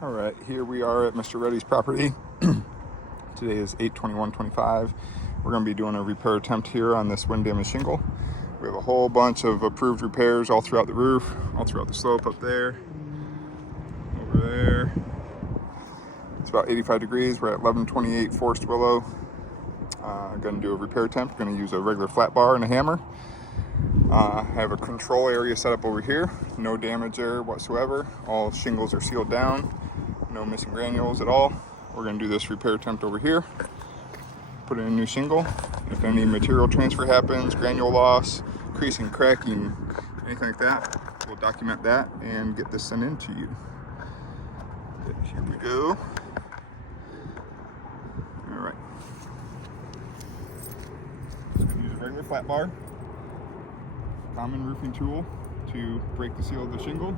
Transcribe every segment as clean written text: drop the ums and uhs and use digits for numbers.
All right, here we are at Mr. Reddy's property. Today is 8/21/25. We're going to be doing a repair attempt here on this wind damaged shingle. We have a whole bunch of approved repairs all throughout the roof, all throughout the slope up there, over there. It's about 85 degrees. We're at 1128 Forest Willow. Going to do a repair attempt. Going to use a regular flat bar and a hammer. I have a control area set up over here. No damage there whatsoever. All shingles are sealed down. No missing granules at all. We're going to do this repair attempt over here. Put in a new shingle. If any material transfer happens, granule loss, creasing, cracking, anything like that, we'll document that and get this sent in to you. Here we go. All right. Just going to use a regular flat bar. Common roofing tool to break the seal of the shingle.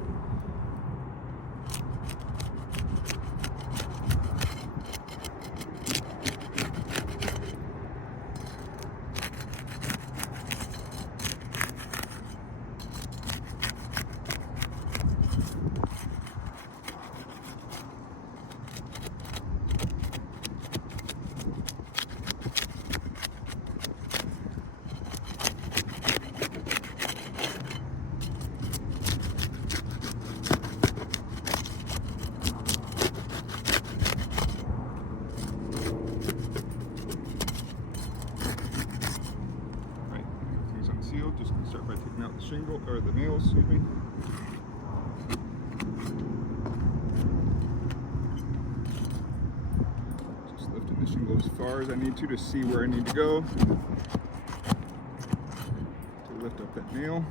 Sealed. Just going to start by taking out the shingle, or the nails, excuse me. Just lifting the shingle as far as I need to see where I need to go to lift up that nail.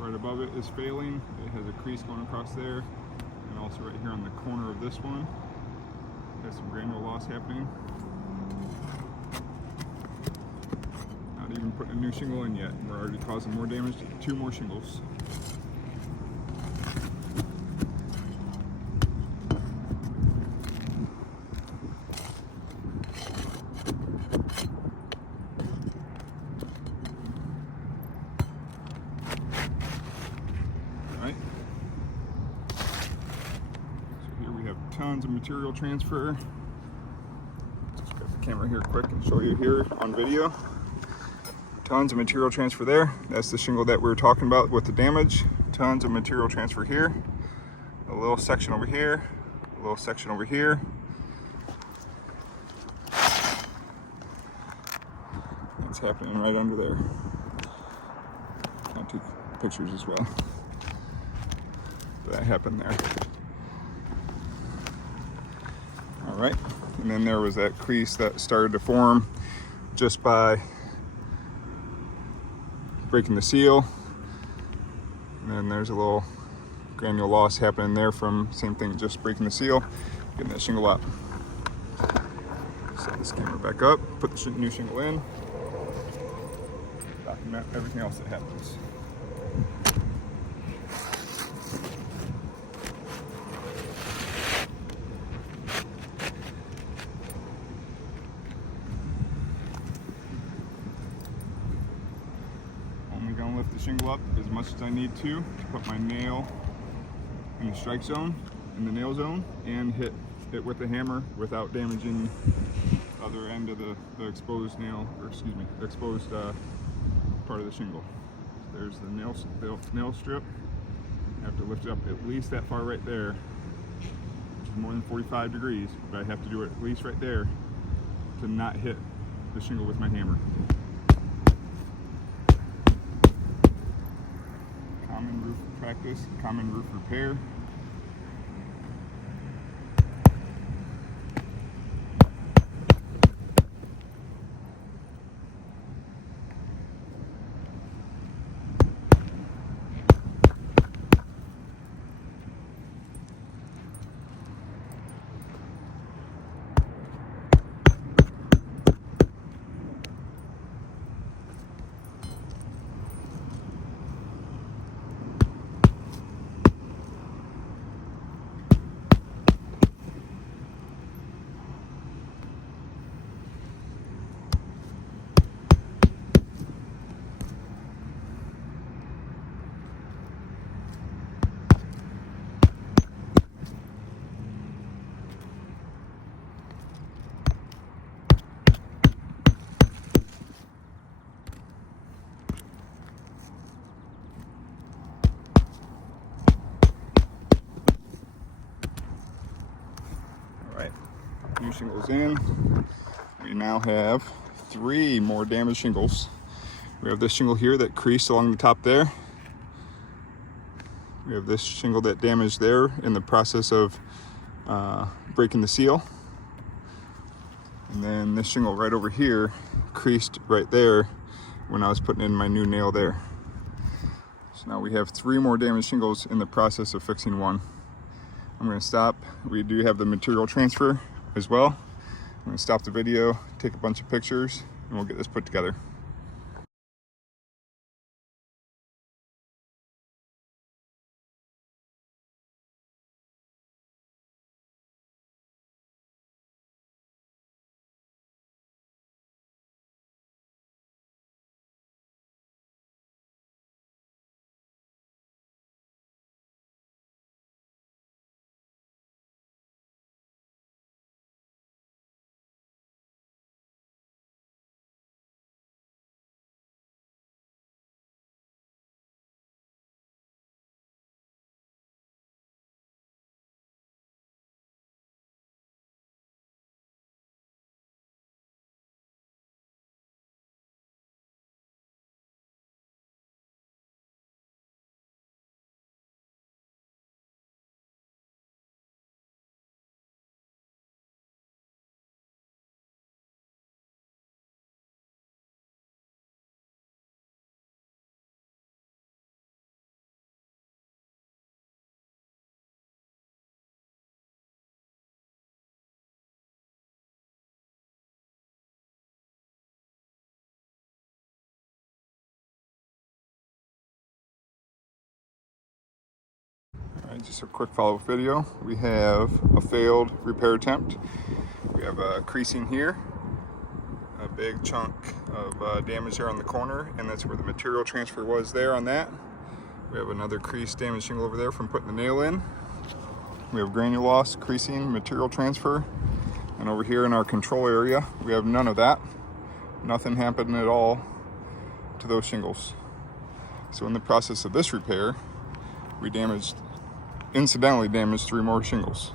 Right above it is failing. It has a crease going across there, and also right here on the corner of this one has some granule loss happening. Not even putting a new shingle in yet, we're already causing more damage to 2 more shingles. Tons of material transfer. Just grab the camera here quick and show you here on video. Tons of material transfer there. That's the shingle that we were talking about with the damage. Tons of material transfer here. A little section over here. A little section over here. It's happening right under there. I'll take pictures as well. That happened there. All right, and then there was that crease that started to form just by breaking the seal. And then there's a little granule loss happening there from same thing, just breaking the seal, getting that shingle up. Set this camera back up, put the new shingle in, document everything else that happens. Going to lift the shingle up as much as I need to put my nail in the strike zone, in the nail zone, and hit it with the hammer without damaging the other end of the exposed nail, or excuse me, the exposed part of the shingle. There's the nail strip. I have to lift it up at least that far right there, which is more than 45 degrees, but I have to do it at least right there to not hit the shingle with my hammer. Common roof practice, common roof repair. shingles in. We now have 3 more damaged shingles. We have this shingle here that creased along the top there. We have this shingle that damaged there in the process of breaking the seal. And then this shingle right over here creased right there when I was putting in my new nail there. So now we have 3 more damaged shingles in the process of fixing one. I'm going to stop. We do have the material transfer as well. I'm going to stop the video, take a bunch of pictures, and we'll get this put together. Alright, just a quick follow-up video. We have a failed repair attempt. We have a creasing here, a big chunk of damage there on the corner, and that's where the material transfer was there on that. We have another crease damaged shingle over there from putting the nail in. We have granule loss, creasing, material transfer, and over here in our control area, we have none of that. Nothing happened at all to those shingles. So in the process of this repair, we incidentally damaged 3 more shingles.